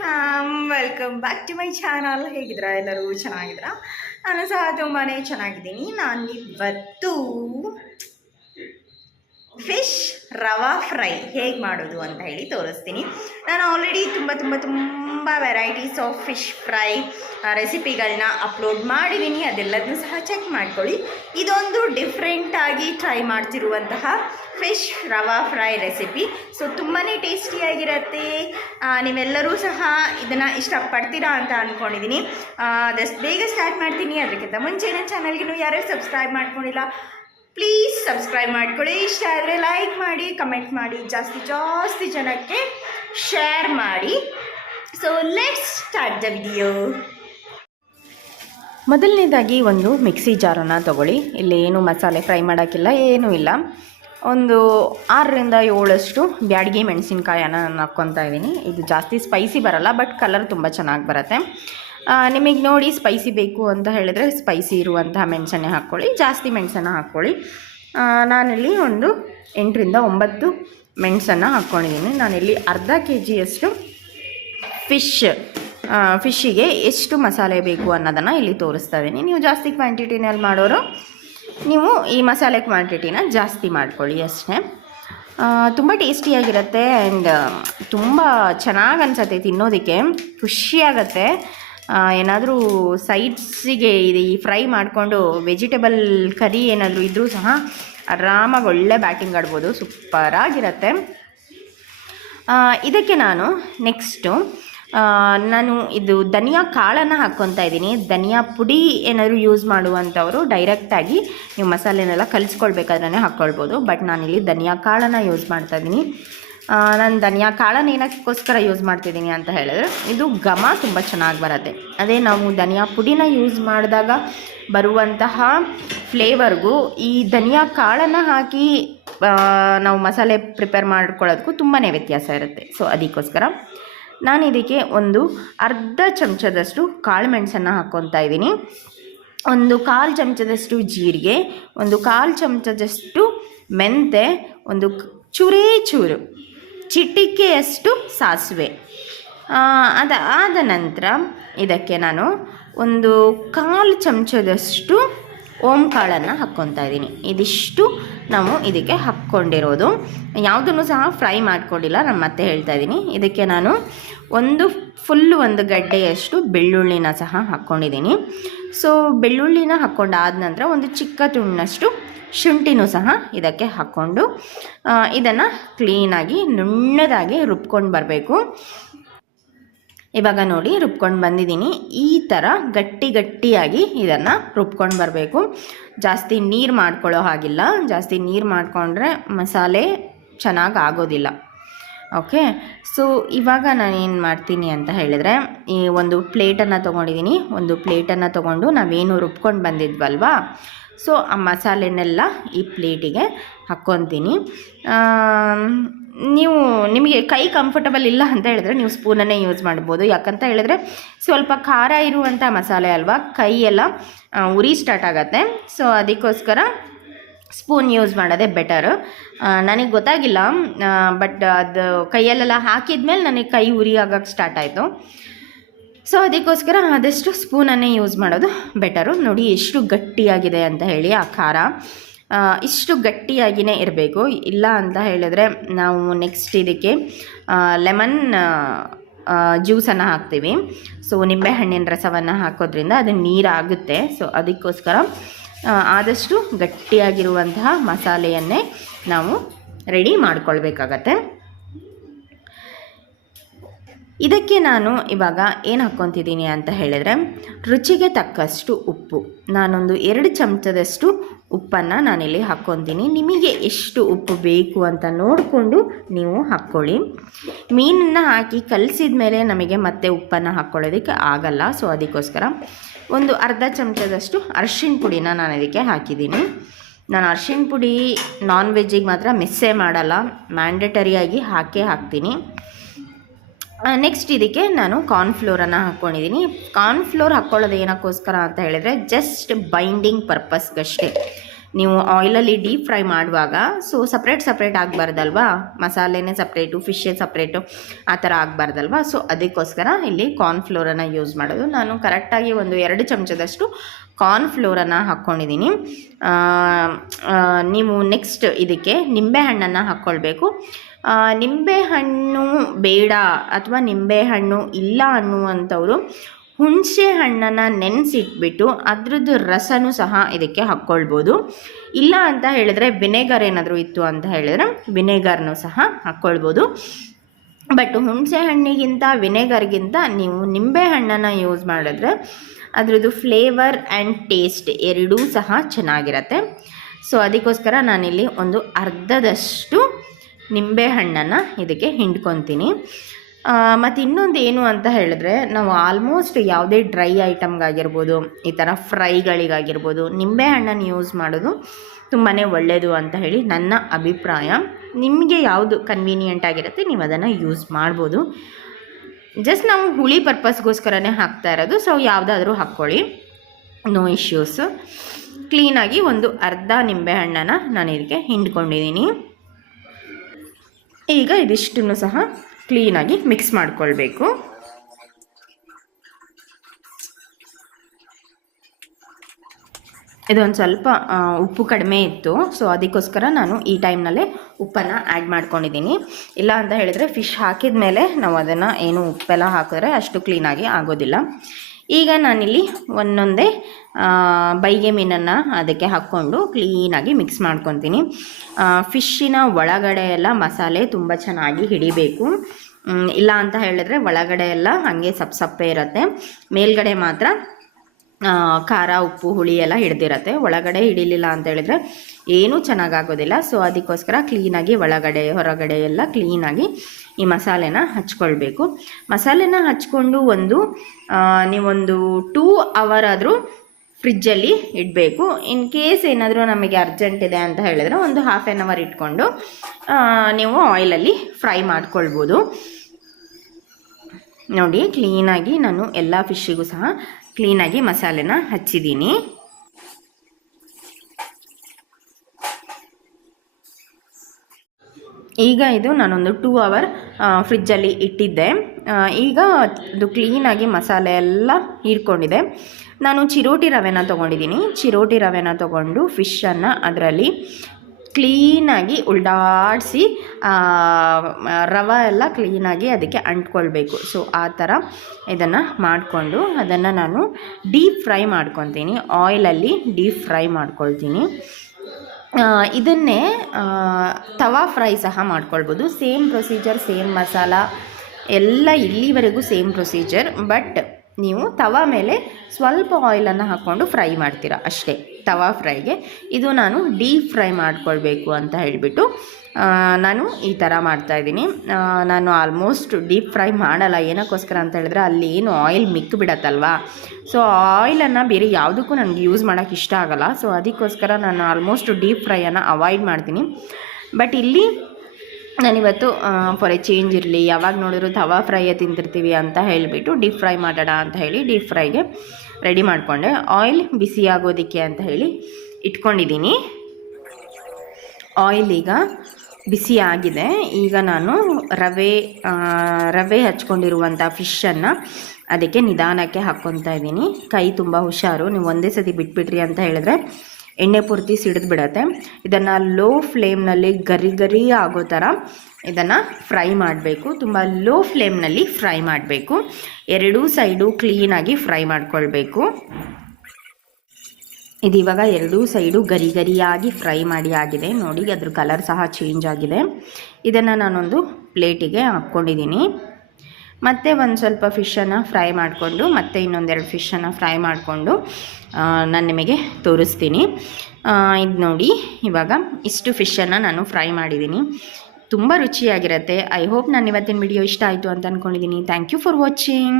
Fam welcome back to my channel ಹೇಗಿದ್ದೀರಾ? ಎಲ್ಲರೂ ಚೆನ್ನಾಗಿದ್ದೀರಾ? ನಾನು ಸಹ ತುಂಬಾ ಚೆನ್ನಾಗಿದ್ದೀನಿ. ನಾನು ಇವತ್ತು ಫಿಶ್ ರವಾ ಫ್ರೈ ಹೇಗೆ ಮಾಡೋದು ಅಂತ ಹೇಳಿ ತೋರಿಸ್ತೀನಿ. ನಾನು ಆಲ್ರೆಡಿ ತುಂಬ ತುಂಬ ತುಂಬ ವೆರೈಟೀಸ್ ಆಫ್ ಫಿಶ್ ಫ್ರೈ ರೆಸಿಪಿಗಳನ್ನ ಅಪ್ಲೋಡ್ ಮಾಡಿದ್ದೀನಿ ಅದೆಲ್ಲದನ್ನು ಸಹ ಚೆಕ್ ಮಾಡ್ಕೊಳ್ಳಿ. ಇದೊಂದು ಡಿಫ್ರೆಂಟಾಗಿ try ಮಾಡ್ತಿರುವಂತಹ fish rava fry recipe so ತುಂಬಾ ಟೇಸ್ಟಿಯಾಗಿರುತ್ತೆ ನೀವೆಲ್ಲರೂ ಸಹ ಇದನ್ನು ಇಷ್ಟಪಡ್ತೀರಾ ಅಂತ ಅಂದ್ಕೊಂಡಿದ್ದೀನಿ ಅದಷ್ಟು ಬೇಗ ಸ್ಟಾರ್ಟ್ ಮಾಡ್ತೀನಿ. ಅದಕ್ಕಿಂತ ಮುಂಚೆ ನನ್ನ ಚಾನಲ್ಗೆ ಯಾರ್ಯಾರು ಸಬ್ಸ್ಕ್ರೈಬ್ ಮಾಡ್ಕೊಂಡಿಲ್ಲ ಪ್ಲೀಸ್ ಸಬ್ಸ್ಕ್ರೈಬ್ ಮಾಡ್ಕೊಳ್ಳಿ. ಇಷ್ಟ ಆದರೆ ಲೈಕ್ ಮಾಡಿ ಕಮೆಂಟ್ ಮಾಡಿ. ಜಾಸ್ತಿ ಜಾಸ್ತಿ ಜನಕ್ಕೆ ಶೇರ್ ಮಾಡಿ. So let's start the video ಮೊದಲನೇದಾಗಿ ಒಂದು ಮಿಕ್ಸಿ ಜಾರನ್ನು ತಗೊಳ್ಳಿ. ಇಲ್ಲಿ ಏನು ಮಸಾಲೆ ಫ್ರೈ ಮಾಡೋಕ್ಕಿಲ್ಲ, ಏನೂ ಇಲ್ಲ. ಒಂದು ಆರರಿಂದ ಏಳಷ್ಟು ಬ್ಯಾಡಗಿ ಮೆಣಸಿನ್ಕಾಯನ್ನು ನಾನು ಹಾಕ್ಕೊತಾ ಇದ್ದೀನಿ ಇದು ಜಾಸ್ತಿ ಸ್ಪೈಸಿ ಬರಲ್ಲ ಬಟ್ ಕಲರ್ ತುಂಬ ಚೆನ್ನಾಗಿ ಬರುತ್ತೆ. ನಿಮಗೆ ನೋಡಿ ಸ್ಪೈಸಿ ಬೇಕು ಅಂತ ಹೇಳಿದರೆ ಸ್ಪೈಸಿ ಇರುವಂತಹ ಮೆಣಸನ್ನೇ ಹಾಕ್ಕೊಳ್ಳಿ, ಜಾಸ್ತಿ ಮೆಣಸನ್ನು ಹಾಕ್ಕೊಳ್ಳಿ. ನಾನಿಲ್ಲಿ ಒಂದು ಎಂಟರಿಂದ ಒಂಬತ್ತು ಮೆಣಸನ್ನು ಹಾಕ್ಕೊಂಡಿದ್ದೀನಿ. ನಾನಿಲ್ಲಿ ಅರ್ಧ ಕೆ ಜಿಯಷ್ಟು ಫಿಶ್ ಫಿಶ್ಶಿಗೆ ಎಷ್ಟು ಮಸಾಲೆ ಬೇಕು ಅನ್ನೋದನ್ನು ಇಲ್ಲಿ ತೋರಿಸ್ತಾ ಇದ್ದೀನಿ. ನೀವು ಜಾಸ್ತಿ ಕ್ವಾಂಟಿಟಿನಲ್ಲಿ ಮಾಡೋರು, ನೀವು ಈ ಮಸಾಲೆ ಕ್ವಾಂಟಿಟಿನ ಜಾಸ್ತಿ ಮಾಡ್ಕೊಳ್ಳಿ ಅಷ್ಟೇ. ತುಂಬ ಟೇಸ್ಟಿಯಾಗಿರುತ್ತೆ ಆ್ಯಂಡ್ ತುಂಬ ಚೆನ್ನಾಗಿ ಅನಿಸತ್ತೆ ತಿನ್ನೋದಕ್ಕೆ ಖುಷಿಯಾಗತ್ತೆ ಏನಾದರೂ ಸೈಡ್ಸಿಗೆ ಇದು ಈ ಫ್ರೈ ಮಾಡಿಕೊಂಡು ವೆಜಿಟೇಬಲ್ ಕರಿ ಏನಾದರೂ ಇದ್ದರೂ ಸಹ ಆರಾಮಾಗಿ ಒಳ್ಳೆ ಬ್ಯಾಟಿಂಗ್ ಆಡ್ಬೋದು ಸೂಪರಾಗಿರುತ್ತೆ ಇದಕ್ಕೆ ನಾನು ನೆಕ್ಸ್ಟು ನಾನು ಇದು ಧನಿಯಾ ಕಾಳನ್ನು ಹಾಕ್ಕೊತಾ ಇದ್ದೀನಿ. ಧನಿಯಾ ಪುಡಿ ಏನಾದರೂ ಯೂಸ್ ಮಾಡುವಂಥವರು ಡೈರೆಕ್ಟಾಗಿ ನೀವು ಮಸಾಲೆನೆಲ್ಲ ಕಲಿಸ್ಕೊಳ್ಬೇಕಾದ್ರೆ ಹಾಕ್ಕೊಳ್ಬೋದು. ಬಟ್ ನಾನಿಲ್ಲಿ ಧನಿಯಾ ಕಾಳನ್ನು ಯೂಸ್ ಮಾಡ್ತಾ ಇದ್ದೀನಿ. ನಾನು ಧನಿಯಾ ಕಾಳನ್ನು ಏನಕ್ಕೋಸ್ಕರ ಯೂಸ್ ಮಾಡ್ತಿದ್ದೀನಿ ಅಂತ ಹೇಳಿದ್ರೆ, ಇದು ಘಮ ತುಂಬ ಚೆನ್ನಾಗಿ ಬರುತ್ತೆ. ಅದೇ ನಾವು ಧನಿಯಾ ಪುಡಿನ ಯೂಸ್ ಮಾಡಿದಾಗ ಬರುವಂತಹ ಫ್ಲೇವರ್ಗೂ ಈ ಧನಿಯಾ ಕಾಳನ್ನು ಹಾಕಿ ನಾವು ಮಸಾಲೆ ಪ್ರಿಪೇರ್ ಮಾಡ್ಕೊಳ್ಳೋದಕ್ಕೂ ತುಂಬಾ ವ್ಯತ್ಯಾಸ ಇರುತ್ತೆ. ಸೊ ಅದಕ್ಕೋಸ್ಕರ ನಾನು ಇದಕ್ಕೆ ಒಂದು ಅರ್ಧ ಚಮಚದಷ್ಟು ಕಾಳು ಮೆಣಸನ್ನು ಹಾಕ್ಕೊತಾ ಇದ್ದೀನಿ. ಒಂದು ಕಾಲು ಚಮಚದಷ್ಟು ಜೀರಿಗೆ, ಒಂದು ಕಾಲು ಚಮಚದಷ್ಟು ಮೆಂತೆ, ಒಂದು ಚೂರೇ ಚೂರು. ಚಿಟಿಕೆಯಷ್ಟು ಸಾಸಿವೆ. ಅದು ಅದಾದ ನಂತರ ಇದಕ್ಕೆ ನಾನು ಒಂದು ಕಾಲು ಚಮಚದಷ್ಟು ಓಂ ಕಾಳನ್ನು ಹಾಕ್ಕೊತಾ ಇದ್ದೀನಿ. ಇದಿಷ್ಟು ನಾವು ಇದಕ್ಕೆ ಹಾಕ್ಕೊಂಡಿರೋದು. ಯಾವುದನ್ನು ಸಹ ಫ್ರೈ ಮಾಡ್ಕೊಂಡಿಲ್ಲ ನಾನು ಮತ್ತೆ ಹೇಳ್ತಾ ಇದ್ದೀನಿ. ಇದಕ್ಕೆ ನಾನು ಒಂದು ಫುಲ್ಲು ಒಂದು ಗಡ್ಡೆಯಷ್ಟು ಬೆಳ್ಳುಳ್ಳಿನ ಸಹ ಹಾಕ್ಕೊಂಡಿದ್ದೀನಿ. ಸೊ ಬೆಳ್ಳುಳ್ಳಿನ ಹಾಕ್ಕೊಂಡಾದ ನಂತರ ಒಂದು ಚಿಕ್ಕ ತುಂಡಷ್ಟು ಶುಂಠಿನೂ ಸಹ ಇದಕ್ಕೆ ಹಾಕ್ಕೊಂಡು ಇದನ್ನು ಕ್ಲೀನಾಗಿ ನುಣ್ಣದಾಗಿ ರುಬ್ಕೊಂಡು ಬರಬೇಕು. ಇವಾಗ ನೋಡಿ, ರುಬ್ಕೊಂಡು ಬಂದಿದ್ದೀನಿ ಈ ಥರ ಗಟ್ಟಿ ಗಟ್ಟಿಯಾಗಿ ಇದನ್ನು ರುಬ್ಕೊಂಡು ಬರಬೇಕು. ಜಾಸ್ತಿ ನೀರು ಮಾಡ್ಕೊಳ್ಳೋ ಹಾಗಿಲ್ಲ. ಜಾಸ್ತಿ ನೀರು ಮಾಡಿಕೊಂಡ್ರೆ ಮಸಾಲೆ ಚೆನ್ನಾಗಿ ಆಗೋದಿಲ್ಲ. ಓಕೆ ಸೊ ಇವಾಗ ನಾನು ಏನು ಮಾಡ್ತೀನಿ ಅಂತ ಹೇಳಿದರೆ, ಈ ಒಂದು ಪ್ಲೇಟನ್ನು ತೊಗೊಂಡಿದ್ದೀನಿ ಒಂದು ಪ್ಲೇಟನ್ನು ತೊಗೊಂಡು ನಾವೇನು ರುಬ್ಕೊಂಡು ಬಂದಿದ್ವಲ್ವಾ? ಸೊ, ಆ ಮಸಾಲೆನೆಲ್ಲ ಈ ಪ್ಲೇಟಿಗೆ ಹಾಕ್ಕೊತೀನಿ. ನೀವು ನಿಮಗೆ ಕೈ ಕಂಫರ್ಟಬಲ್ ಇಲ್ಲ ಅಂತ ಹೇಳಿದ್ರೆ ನೀವು ಸ್ಪೂನನ್ನೇ ಯೂಸ್ ಮಾಡ್ಬೋದು. ಯಾಕಂತ ಹೇಳಿದ್ರೆ ಸ್ವಲ್ಪ ಖಾರ ಇರುವಂಥ ಮಸಾಲೆ ಅಲ್ವಾ ಕೈ ಎಲ್ಲ ಉರಿ ಸ್ಟಾರ್ಟ್ ಆಗುತ್ತೆ. ಸೊ ಅದಕ್ಕೋಸ್ಕರ ಸ್ಪೂನ್ ಯೂಸ್ ಮಾಡೋದೇ ಬೆಟರ್ ನನಗೆ ಗೊತ್ತಾಗಿಲ್ಲ ಬಟ್ ಅದು ಕೈಯಲ್ಲೆಲ್ಲ ಹಾಕಿದ್ಮೇಲೆ ನನಗೆ ಕೈ ಉರಿ ಆಗೋಕ್ಕೆ ಸ್ಟಾರ್ಟ್ ಆಯಿತು. ಸೊ ಅದಕ್ಕೋಸ್ಕರ ಆದಷ್ಟು ಸ್ಪೂನನ್ನೇ ಯೂಸ್ ಮಾಡೋದು ಬೆಟರು ನೋಡಿ, ಎಷ್ಟು ಗಟ್ಟಿಯಾಗಿದೆ ಅಂತ ಹೇಳಿ ಆ ಖಾರ. ಇಷ್ಟು ಗಟ್ಟಿಯಾಗಿಯೇ ಇರಬೇಕು. ಇಲ್ಲ ಅಂತ ಹೇಳಿದ್ರೆ ನಾವು ನೆಕ್ಸ್ಟ್ ಇದಕ್ಕೆ ಲೆಮನ್ ಜ್ಯೂಸನ್ನು ಹಾಕ್ತೀವಿ. ಸೊ ನಿಂಬೆಹಣ್ಣಿನ ರಸವನ್ನು ಹಾಕೋದ್ರಿಂದ ಅದು ನೀರಾಗುತ್ತೆ. ಸೊ ಅದಕ್ಕೋಸ್ಕರ ಆದಷ್ಟು ಗಟ್ಟಿಯಾಗಿರುವಂತಹ ಮಸಾಲೆಯನ್ನೇ ನಾವು ರೆಡಿ ಮಾಡ್ಕೊಳ್ಬೇಕಾಗತ್ತೆ. ಇದಕ್ಕೆ ನಾನು ಇವಾಗ ಏನು ಹಾಕ್ಕೊತಿದ್ದೀನಿ ಅಂತ ಹೇಳಿದ್ರೆ, ರುಚಿಗೆ ತಕ್ಕಷ್ಟು ಉಪ್ಪು. ನಾನೊಂದು ಎರಡು ಚಮಚದಷ್ಟು ಉಪ್ಪನ್ನು ನಾನಿಲ್ಲಿ ಹಾಕ್ಕೊತೀನಿ. ನಿಮಗೆ ಎಷ್ಟು ಉಪ್ಪು ಬೇಕು ಅಂತ ನೋಡಿಕೊಂಡು ನೀವು ಹಾಕ್ಕೊಳ್ಳಿ. ಮೀನನ್ನು ಹಾಕಿ ಕಲಸಿದ ಮೇಲೆ ನಮಗೆ ಮತ್ತೆ ಉಪ್ಪನ್ನು ಹಾಕ್ಕೊಳ್ಳೋದಕ್ಕೆ ಆಗಲ್ಲ. ಸೊ, ಅದಕ್ಕೋಸ್ಕರ ಒಂದು ಅರ್ಧ ಚಮಚದಷ್ಟು ಅರ್ಶಿನ ಪುಡಿನ ನಾನು ಇದಕ್ಕೆ ಹಾಕಿದ್ದೀನಿ. ನಾನು ಅರ್ಶಿಣ ಪುಡಿ ನಾನ್ ವೆಜ್ಜಿಗೆ ಮಾತ್ರ ಮಿಸ್ಸೇ ಮಾಡಲ್ಲ. ಮ್ಯಾಂಡೇಟರಿಯಾಗಿ ಹಾಕೇ ಹಾಕ್ತೀನಿ. ನೆಕ್ಸ್ಟ್ ಇದಕ್ಕೆ ನಾನು ಕಾರ್ನ್ಫ್ಲೋರನ್ನು ಹಾಕ್ಕೊಂಡಿದ್ದೀನಿ ಕಾರ್ನ್ಫ್ಲೋರ್ ಹಾಕ್ಕೊಳ್ಳೋದು ಏನಕ್ಕೋಸ್ಕರ ಅಂತ ಹೇಳಿದರೆ ಜಸ್ಟ್ ಬೈಂಡಿಂಗ್ ಪರ್ಪಸ್ಗಷ್ಟೇ ನೀವು ಆಯಿಲಲ್ಲಿ ಡೀಪ್ ಫ್ರೈ ಮಾಡುವಾಗ ಸೊ ಸಪ್ರೇಟ್ ಸಪ್ರೇಟ್ ಆಗಬಾರ್ದಲ್ವಾ? ಮಸಾಲೆನೇ ಸಪ್ರೇಟು ಫಿಶೇ ಸಪ್ರೇಟು ಆ ಥರ ಆಗಬಾರ್ದಲ್ವಾ? ಸೊ ಅದಕ್ಕೋಸ್ಕರ ಇಲ್ಲಿ ಕಾರ್ನ್ಫ್ಲೋರನ್ನು ಯೂಸ್ ಮಾಡೋದು. ನಾನು ಕರೆಕ್ಟಾಗಿ ಒಂದು ಎರಡು ಚಮಚದಷ್ಟು ಕಾರ್ನ್ಫ್ಲೋರನ್ನು ಹಾಕ್ಕೊಂಡಿದ್ದೀನಿ ನೀವು ನೆಕ್ಸ್ಟ್ ಇದಕ್ಕೆ ನಿಂಬೆಹಣ್ಣನ್ನು ಹಾಕ್ಕೊಳ್ಬೇಕು ನಿಂಬೆಹಣ್ಣು ಬೇಡ ಅಥವಾ ನಿಂಬೆಹಣ್ಣು ಇಲ್ಲ ಅನ್ನುವಂಥವರು ಹುಣಸೆ ಹಣ್ಣನ್ನು ನೆನೆಸಿಟ್ಬಿಟ್ಟು ಅದರದ್ದು ರಸನೂ ಸಹ ಇದಕ್ಕೆ ಹಾಕ್ಕೊಳ್ಬೋದು. ಇಲ್ಲ ಅಂತ ಹೇಳಿದ್ರೆ ವಿನೆಗರ್ ಏನಾದರೂ ಇತ್ತು ಅಂತ ಹೇಳಿದ್ರೆ ವಿನೆಗರ್ನೂ ಸಹ ಹಾಕ್ಕೊಳ್ಬೋದು. ಬಟ್ ಹುಣಸೆ ಹಣ್ಣಿಗಿಂತ ವಿನೆಗರ್ಗಿಂತ ನೀವು ನಿಂಬೆ ಹಣ್ಣನ್ನು ಯೂಸ್ ಮಾಡಿದ್ರೆ ಅದರದ್ದು ಫ್ಲೇವರ್ ಆ್ಯಂಡ್ ಟೇಸ್ಟ್ ಎರಡೂ ಸಹ ಚೆನ್ನಾಗಿರತ್ತೆ. ಸೊ ಅದಕ್ಕೋಸ್ಕರ ನಾನಿಲ್ಲಿ ಒಂದು ಅರ್ಧದಷ್ಟು ನಿಂಬೆ ಹಣ್ಣನ್ನು ಇದಕ್ಕೆ ಹಿಂಡ್ಕೊತೀನಿ. ಮತ್ತು ಇನ್ನೊಂದು ಏನು ಅಂತ ಹೇಳಿದ್ರೆ, ನಾವು ಆಲ್ಮೋಸ್ಟ್ ಯಾವುದೇ ಡ್ರೈ ಐಟಮ್ಗಾಗಿರ್ಬೋದು ಈ ಥರ ಫ್ರೈಗಳಿಗಾಗಿರ್ಬೋದು ನಿಂಬೆ ಹಣ್ಣನ್ನು ಯೂಸ್ ಮಾಡೋದು ತುಂಬಾ ಒಳ್ಳೆಯದು ಅಂತ ಹೇಳಿ ನನ್ನ ಅಭಿಪ್ರಾಯ. ನಿಮಗೆ ಯಾವುದು ಕನ್ವೀನಿಯೆಂಟ್ ಆಗಿರುತ್ತೆ, ನೀವು ಅದನ್ನು ಯೂಸ್ ಮಾಡ್ಬೋದು. ಜಸ್ಟ್ ನಾವು ಹುಳಿ ಪರ್ಪಸ್ಗೋಸ್ಕರನೇ ಹಾಕ್ತಾ ಇರೋದು ಸೊ ಯಾವುದಾದ್ರೂ ಹಾಕ್ಕೊಳ್ಳಿ. ನೋ ಇಶ್ಯೂಸ್ ಕ್ಲೀನಾಗಿ ಒಂದು ಅರ್ಧ ನಿಂಬೆಹಣ್ಣನ್ನು ನಾನು ಇದಕ್ಕೆ ಹಿಂಡ್ಕೊಂಡಿದ್ದೀನಿ ಈಗ ಇದಿಷ್ಟನ್ನು ಸಹ ಕ್ಲೀನಾಗಿ ಮಿಕ್ಸ್ ಮಾಡಿಕೊಳ್ಬೇಕು. ಇದೊಂದು ಸ್ವಲ್ಪ ಉಪ್ಪು ಕಡಿಮೆ ಇತ್ತು. ಸೊ ಅದಕ್ಕೋಸ್ಕರ ನಾನು ಈ ಟೈಮ್ನಲ್ಲೇ ಉಪ್ಪನ್ನು ಆ್ಯಡ್ ಮಾಡ್ಕೊಂಡಿದ್ದೀನಿ. ಇಲ್ಲ ಅಂತ ಹೇಳಿದರೆ ಫಿಶ್ ಹಾಕಿದ ಮೇಲೆ ನಾವು ಅದನ್ನು ಏನು ಉಪ್ಪೆಲ್ಲ ಹಾಕಿದ್ರೆ ಅಷ್ಟು ಕ್ಲೀನಾಗಿ ಆಗೋದಿಲ್ಲ. ಈಗ ನಾನಿಲ್ಲಿ ಒಂದೊಂದೇ ಬೈಗೆ ಮೀನನ್ನು ಅದಕ್ಕೆ ಹಾಕ್ಕೊಂಡು ಕ್ಲೀನಾಗಿ ಮಿಕ್ಸ್ ಮಾಡ್ಕೊತೀನಿ. ಫಿಶ್ಶಿನ ಒಳಗಡೆ ಎಲ್ಲ ಮಸಾಲೆ ತುಂಬ ಚೆನ್ನಾಗಿ ಹಿಡಿಬೇಕು. ಇಲ್ಲ ಅಂತ ಹೇಳಿದ್ರೆ ಒಳಗಡೆ ಎಲ್ಲ ಹಾಗೆ ಸಪ್ ಸಪ್ಪೆ ಇರುತ್ತೆ. ಮೇಲ್ಗಡೆ ಮಾತ್ರ ಖಾರ, ಉಪ್ಪು, ಹುಳಿ ಎಲ್ಲ ಹಿಡ್ದಿರತ್ತೆ. ಒಳಗಡೆ ಹಿಡಿಲಿಲ್ಲ ಅಂತ ಹೇಳಿದ್ರೆ ಏನೂ ಚೆನ್ನಾಗಾಗೋದಿಲ್ಲ ಸೊ ಅದಕ್ಕೋಸ್ಕರ ಕ್ಲೀನಾಗಿ ಒಳಗಡೆ, ಹೊರಗಡೆ ಎಲ್ಲ ಕ್ಲೀನಾಗಿ ಈ ಮಸಾಲೆನ ಹಚ್ಕೊಳ್ಬೇಕು. ಮಸಾಲೆನ ಹಚ್ಕೊಂಡು ಒಂದು ನೀವೊಂದು ಟೂ ಅವರ್ ಆದರೂ ಫ್ರಿಜ್ಜಲ್ಲಿ ಇಡಬೇಕು. ಇನ್ ಕೇಸ್ ಏನಾದರೂ ನಮಗೆ ಅರ್ಜೆಂಟ್ ಇದೆ ಅಂತ ಹೇಳಿದ್ರೆ ಒಂದು ಹಾಫ್ ಆನ್ ಅವರ್ ಇಟ್ಕೊಂಡು ನೀವು ಆಯಿಲಲ್ಲಿ ಫ್ರೈ ಮಾಡ್ಕೊಳ್ಬೋದು. ನೋಡಿ ಕ್ಲೀನಾಗಿ ನಾನು ಎಲ್ಲ ಫಿಶ್ಶಿಗೂ ಸಹ ಕ್ಲೀನಾಗಿ ಮಸಾಲೆನ ಹಚ್ಚಿದ್ದೀನಿ. ಈಗ ಇದು ನಾನೊಂದು ಟೂ ಅವರ್ ಫ್ರಿಜ್ಜಲ್ಲಿ ಇಟ್ಟಿದ್ದೆ. ಈಗ ಅದು ಕ್ಲೀನಾಗಿ ಮಸಾಲೆ ಎಲ್ಲ ಹೀರ್ಕೊಂಡಿದೆ. ನಾನು ಚಿರೋಟಿ ರವೆನ ತೊಗೊಂಡಿದ್ದೀನಿ. ಚಿರೋಟಿ ರವೆನ ತೊಗೊಂಡು ಫಿಶನ್ನು ಅದರಲ್ಲಿ ಕ್ಲೀನಾಗಿ ಉಲ್ಡಾಡಿಸಿ ರವೆ ಎಲ್ಲ ಕ್ಲೀನಾಗಿ ಅದಕ್ಕೆ ಅಂಟ್ಕೊಳ್ಬೇಕು. ಸೊ ಆ ಥರ ಇದನ್ನು ಮಾಡಿಕೊಂಡು ಅದನ್ನು ನಾನು ಡೀಪ್ ಫ್ರೈ ಮಾಡ್ಕೊತೀನಿ ಆಯಿಲಲ್ಲಿ ಡೀಪ್ ಫ್ರೈ ಮಾಡ್ಕೊಳ್ತೀನಿ. ಇದನ್ನೇ ತವಾ ಫ್ರೈ ಸಹ ಮಾಡ್ಕೊಳ್ಬೋದು. ಸೇಮ್ ಪ್ರೊಸೀಜರ್ ಸೇಮ್ ಮಸಾಲ ಎಲ್ಲ ಇಲ್ಲಿವರೆಗೂ ಸೇಮ್ ಪ್ರೊಸೀಜರ್ ಬಟ್ ನೀವು ತವಾ ಮೇಲೆ ಸ್ವಲ್ಪ ಆಯಿಲನ್ನು ಹಾಕ್ಕೊಂಡು ಫ್ರೈ ಮಾಡ್ತೀರಾ, ಅಷ್ಟೇ. ತವಾ ಫ್ರೈಗೆ ಇದು ನಾನು ಡೀಪ್ ಫ್ರೈ ಮಾಡ್ಕೊಳ್ಬೇಕು ಅಂತ ಹೇಳಿಬಿಟ್ಟು ನಾನು ಈ ಥರ ಮಾಡ್ತಾಯಿದ್ದೀನಿ ನಾನು ಆಲ್ಮೋಸ್ಟ್ ಡೀಪ್ ಫ್ರೈ ಮಾಡಲ್ಲ, ಏನಕ್ಕೋಸ್ಕರ ಅಂತ ಹೇಳಿದ್ರೆ ಅಲ್ಲಿ ಏನು ಆಯಿಲ್ ಮಿಕ್ಕು ಬಿಡತ್ತಲ್ವಾ? ಸೊ ಆಯಿಲನ್ನು ಬೇರೆ ಯಾವುದಕ್ಕೂ ನನಗೆ ಯೂಸ್ ಮಾಡೋಕ್ಕೆ ಇಷ್ಟ ಆಗಲ್ಲ. ಸೊ, ಅದಕ್ಕೋಸ್ಕರ ನಾನು ಆಲ್ಮೋಸ್ಟ್ ಡೀಪ್ ಫ್ರೈಯನ್ನು ಅವಾಯ್ಡ್ ಮಾಡ್ತೀನಿ. ಬಟ್ ಇಲ್ಲಿ ನಾನಿವತ್ತು ಫಾರ್ ಎ ಚೇಂಜ್ ಇರಲಿ, ಯಾವಾಗ ನೋಡಿದ್ರು ತವಾ ಫ್ರೈಯೇ ತಿಂತಿರ್ತೀವಿ ಅಂತ ಹೇಳಿಬಿಟ್ಟು ಡೀಪ್ ಫ್ರೈ ಮಾಡೋಣ ಅಂತ ಹೇಳಿ ಡೀಪ್ ಫ್ರೈಗೆ ರೆಡಿ ಮಾಡಿಕೊಂಡೆ. ಆಯಿಲ್ ಬಿಸಿ ಆಗೋದಕ್ಕೆ ಅಂತ ಹೇಳಿ ಇಟ್ಕೊಂಡಿದ್ದೀನಿ. ಆಯಿಲ್ ಈಗ ಬಿಸಿ ಆಗಿದೆ. ಈಗ ನಾನು ರವೆ ರವೆ ಹಚ್ಕೊಂಡಿರುವಂಥ ಫಿಶನ್ನು ಅದಕ್ಕೆ ನಿಧಾನಕ್ಕೆ ಹಾಕ್ಕೊತಾ ಇದ್ದೀನಿ. ಕೈ ತುಂಬ ಹುಷಾರು. ನೀವು ಒಂದೇ ಸತಿ ಬಿಟ್ಬಿಟ್ರಿ ಅಂತ ಹೇಳಿದ್ರೆ ಎಣ್ಣೆ ಪೂರ್ತಿ ಸಿಡಿದು ಬಿಡತ್ತೆ. ಇದನ್ನು ಲೋ ಫ್ಲೇಮ್ನಲ್ಲಿ ಗರಿ ಗರಿ ಆಗೋ ಥರ ಇದನ್ನು ಫ್ರೈ ಮಾಡಬೇಕು. ತುಂಬ ಲೋ ಫ್ಲೇಮ್ನಲ್ಲಿ ಫ್ರೈ ಮಾಡಬೇಕು. ಎರಡೂ ಸೈಡು ಕ್ಲೀನಾಗಿ ಫ್ರೈ ಮಾಡಿಕೊಳ್ಬೇಕು. ಇದು ಎರಡೂ ಸೈಡು ಗರಿ ಗರಿಯಾಗಿ ಫ್ರೈ ಮಾಡಿ ಆಗಿದೆ. ನೋಡಿ ಅದ್ರ ಕಲರ್ ಸಹ ಚೇಂಜ್ ಆಗಿದೆ. ಇದನ್ನು ನಾನೊಂದು ಪ್ಲೇಟಿಗೆ ಹಾಕ್ಕೊಂಡಿದ್ದೀನಿ ಮತ್ತು ಒಂದು ಸ್ವಲ್ಪ ಫಿಶನ್ನು ಫ್ರೈ ಮಾಡಿಕೊಂಡು, ಮತ್ತೆ ಇನ್ನೊಂದೆರಡು ಫಿಶನ್ನು ಫ್ರೈ ಮಾಡಿಕೊಂಡು ನಾನು ನಿಮಗೆ ತೋರಿಸ್ತೀನಿ. ಇದು ನೋಡಿ, ಇವಾಗ ಇಷ್ಟು ಫಿಶನ್ನು ನಾನು ಫ್ರೈ ಮಾಡಿದ್ದೀನಿ ತುಂಬ ರುಚಿಯಾಗಿರುತ್ತೆ. ಐ ಹೋಪ್ ನಾನು ಇವತ್ತಿನ ವಿಡಿಯೋ ಇಷ್ಟ ಆಯಿತು ಅಂತ ಅಂದ್ಕೊಂಡಿದ್ದೀನಿ ಥ್ಯಾಂಕ್ ಯು ಫಾರ್ ವಾಚಿಂಗ್